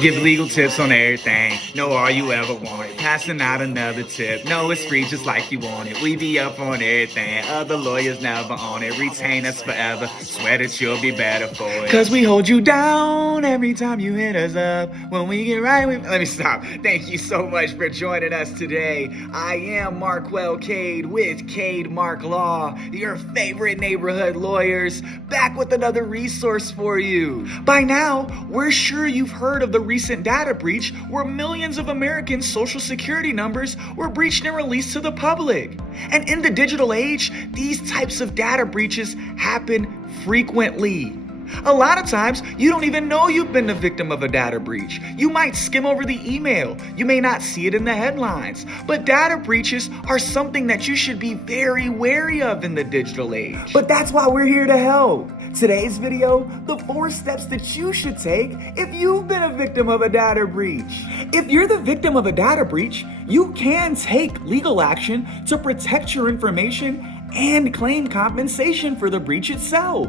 Give legal tips on everything. Know all you ever wanted. Passing out another tip. No, it's free just like you want it. We be up on everything. Other lawyers never on it. Retain us forever. Swear that you'll be better for it. Cause we hold you down every time you hit us up. When we get right, let me stop. Thank you so much for joining us today. I am Markwell Cade with Cade Mark Law, your favorite neighborhood lawyers, back with another resource for you. By now, we're sure you've heard of the recent data breach where millions of Americans' social security numbers were breached and released to the public. And in the digital age, these types of data breaches happen frequently. A lot of times, you don't even know you've been the victim of a data breach. You might skim over the email. You may not see it in the headlines. But data breaches are something that you should be very wary of in the digital age. But that's why we're here to help. Today's video, the 4 steps that you should take if you've been a victim of a data breach. If you're the victim of a data breach, you can take legal action to protect your information and claim compensation for the breach itself.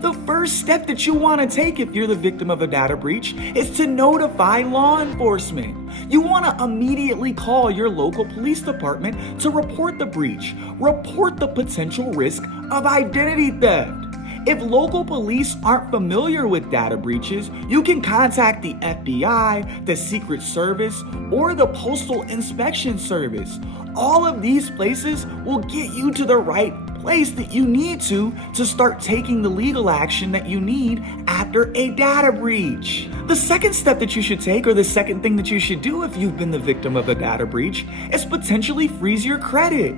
The first step that you want to take if you're the victim of a data breach is to notify law enforcement. You want to immediately call your local police department to report the breach. Report the potential risk of identity theft. If local police aren't familiar with data breaches, you can contact the FBI, the Secret Service, or the Postal Inspection Service. All of these places will get you to the right place that you need to start taking the legal action that you need after a data breach. The second step that you should take, or the second thing that you should do if you've been the victim of a data breach, is potentially freeze your credit.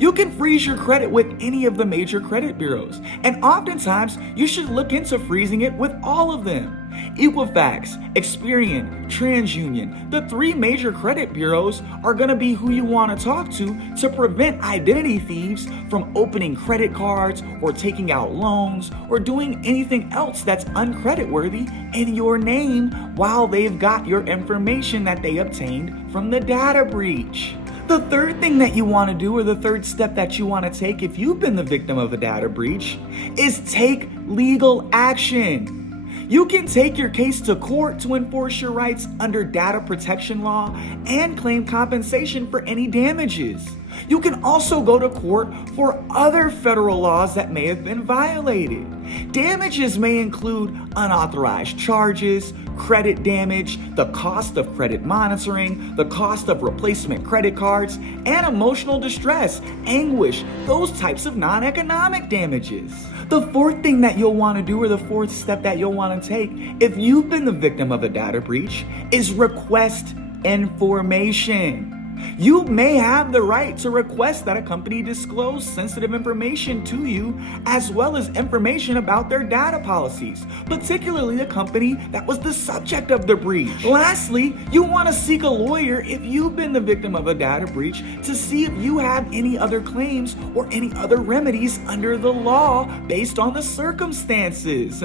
You can freeze your credit with any of the major credit bureaus, and oftentimes you should look into freezing it with all of them. Equifax, Experian, TransUnion, the 3 major credit bureaus are going to be who you want to talk to prevent identity thieves from opening credit cards or taking out loans or doing anything else that's uncreditworthy in your name while they've got your information that they obtained from the data breach. The third thing that you want to do, or the third step that you want to take if you've been the victim of a data breach, is take legal action. You can take your case to court to enforce your rights under data protection law and claim compensation for any damages. You can also go to court for other federal laws that may have been violated. Damages may include unauthorized charges, credit damage, the cost of credit monitoring, the cost of replacement credit cards, and emotional distress, anguish, those types of non-economic damages. The fourth thing that you'll want to do, or the fourth step that you'll want to take if you've been the victim of a data breach, is request information. You may have the right to request that a company disclose sensitive information to you, as well as information about their data policies, particularly the company that was the subject of the breach. Lastly, you want to seek a lawyer if you've been the victim of a data breach to see if you have any other claims or any other remedies under the law based on the circumstances.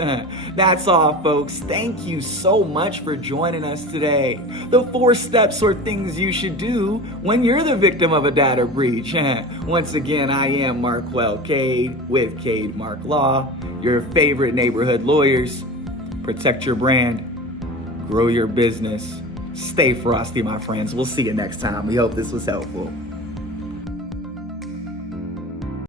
That's all, folks. Thank you so much for joining us today. The 4 steps or things you should do when you're the victim of a data breach. Once again, I am Markwell Cade with Cade Mark Law, your favorite neighborhood lawyers. Protect your brand, grow your business, stay frosty, my friends. We'll see you next time. We hope this was helpful.